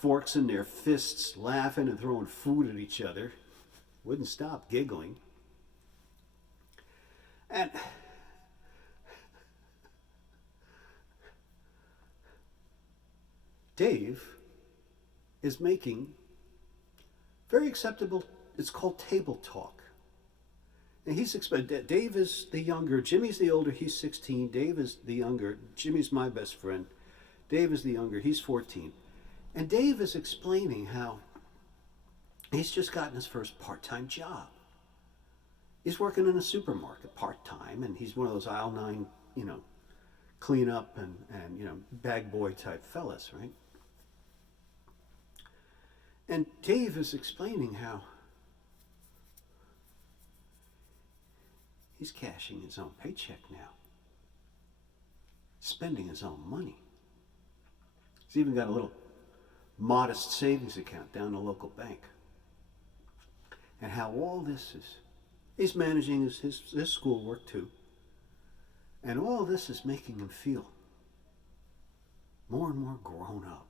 forks in their fists, laughing and throwing food at each other. Wouldn't stop giggling. And Dave is making very acceptable, it's called table talk. And Dave is the younger, Jimmy's the older, he's 16. Dave is the younger, Jimmy's my best friend. Dave is the younger, he's 14. And Dave is explaining how he's just gotten his first part-time job. He's working in a supermarket part-time, and he's one of those aisle 9, clean up and bag boy type fellas, right? And Dave is explaining how he's cashing his own paycheck now, spending his own money. He's even got a little modest savings account down the local bank. And how all this is, he's managing his schoolwork too. And all this is making him feel more and more grown up,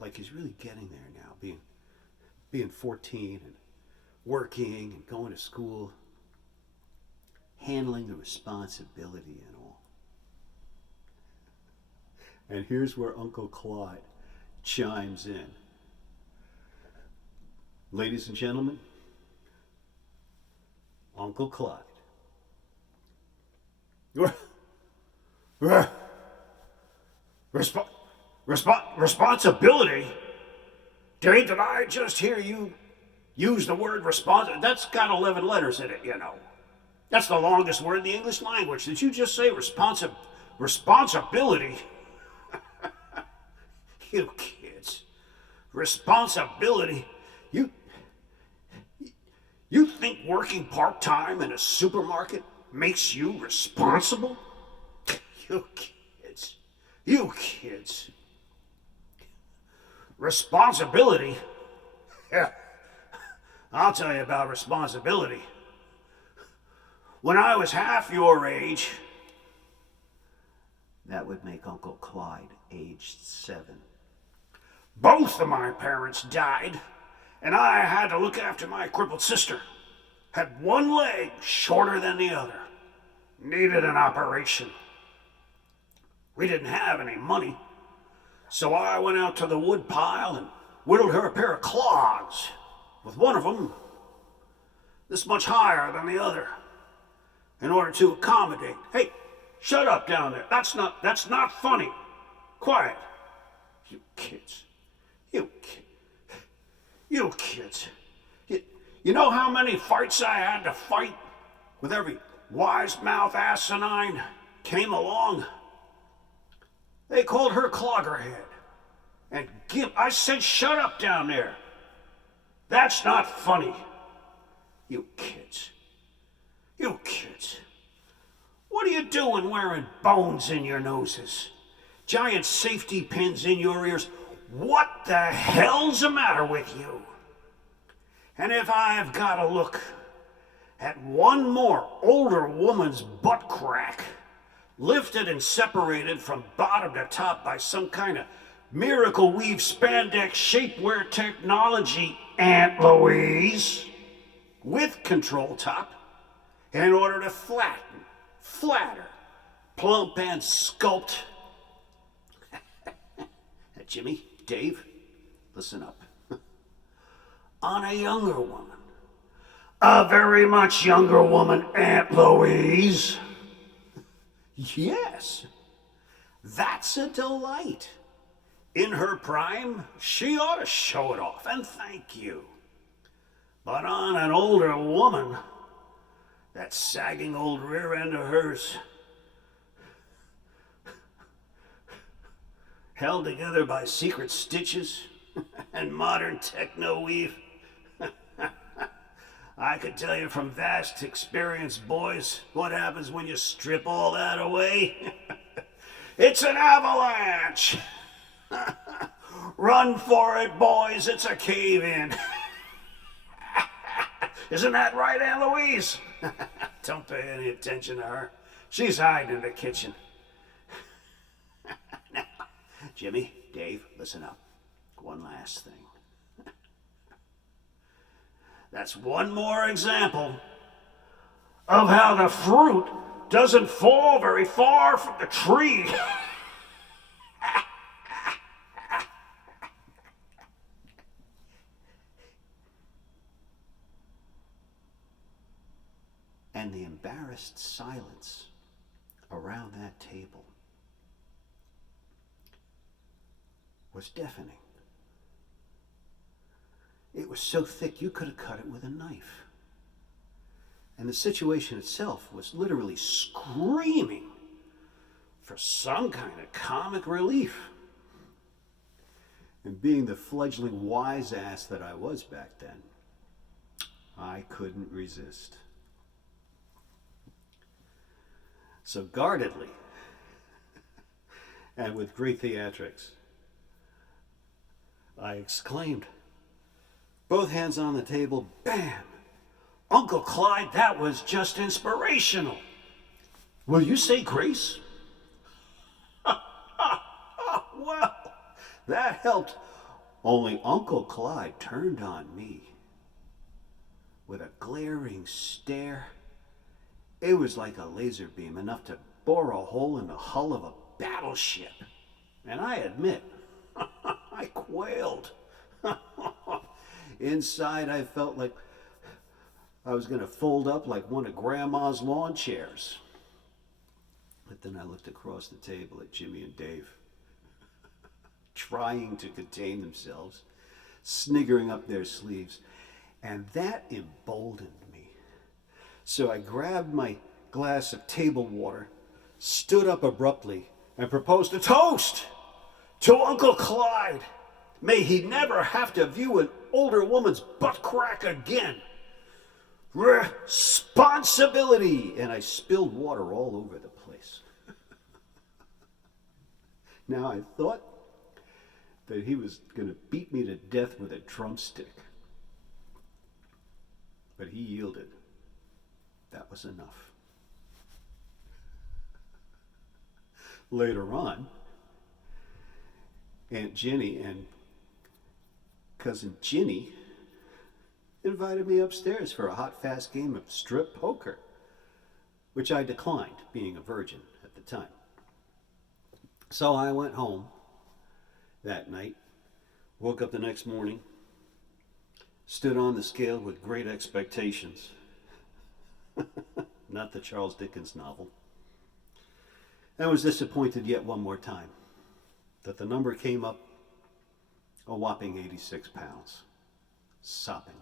like he's really getting there now, being 14 and working and going to school, handling the responsibility and all. And here's where Uncle Clyde chimes in. Ladies and gentlemen, Uncle Clyde. Responsibility? Dave, did I just hear you use the word responsibility? That's got 11 letters in it, That's the longest word in the English language. Did you just say responsibility? You kids. Responsibility? You think working part-time in a supermarket makes you responsible? You kids. Responsibility? Yeah, I'll tell you about responsibility. When I was half your age, that would make Uncle Clyde aged 7. Both of my parents died, and I had to look after my crippled sister. Had one leg shorter than the other. Needed an operation. We didn't have any money, so I went out to the wood pile and whittled her a pair of clogs, with one of them this much higher than the other, in order to accommodate. Hey, shut up down there. That's not funny. Quiet. You kids. You know how many fights I had to fight with every wise mouth asinine came along? They called her Cloggerhead. And I said, shut up down there. That's not funny. You kids. What are you doing wearing bones in your noses? Giant safety pins in your ears? What the hell's the matter with you? And if I've got to look at one more older woman's butt crack, lifted and separated from bottom to top by some kind of miracle weave spandex shapewear technology, Aunt Louise, with control top, in order to flatter, plump and sculpt. Jimmy, Dave, listen up. On a younger woman, a very much younger woman, Aunt Louise. Yes, that's a delight. In her prime, she ought to show it off, and thank you. But on an older woman, that sagging old rear end of hers, held together by secret stitches and modern techno weave, I could tell you from vast experience, boys, what happens when you strip all that away. It's an avalanche. Run for it, boys, it's a cave-in. Isn't that right, Aunt Louise? Don't pay any attention to her. She's hiding in the kitchen. Now, Jimmy, Dave, listen up. One last thing. That's one more example of how the fruit doesn't fall very far from the tree. And the embarrassed silence around that table was deafening. It was so thick you could have cut it with a knife. And the situation itself was literally screaming for some kind of comic relief. And being the fledgling wise ass that I was back then, I couldn't resist. So guardedly, and with great theatrics, I exclaimed, both hands on the table, bam! Uncle Clyde, that was just inspirational. Will you say grace? Well, that helped. Only Uncle Clyde turned on me with a glaring stare. It was like a laser beam, enough to bore a hole in the hull of a battleship. And I admit, I quailed. Inside, I felt like I was going to fold up like one of Grandma's lawn chairs. But then I looked across the table at Jimmy and Dave, trying to contain themselves, sniggering up their sleeves. And that emboldened me. So I grabbed my glass of table water, stood up abruptly, and proposed a toast to Uncle Clyde. May he never have to view an older woman's butt crack again. Responsibility! And I spilled water all over the place. Now I thought that he was going to beat me to death with a drumstick. But he yielded. That was enough. Later on, Aunt Jenny and Cousin Ginny invited me upstairs for a hot, fast game of strip poker, which I declined, being a virgin at the time. So I went home that night, woke up the next morning, stood on the scale with great expectations. Not the Charles Dickens novel. And was disappointed yet one more time that the number came up a whopping 86 pounds. Sopping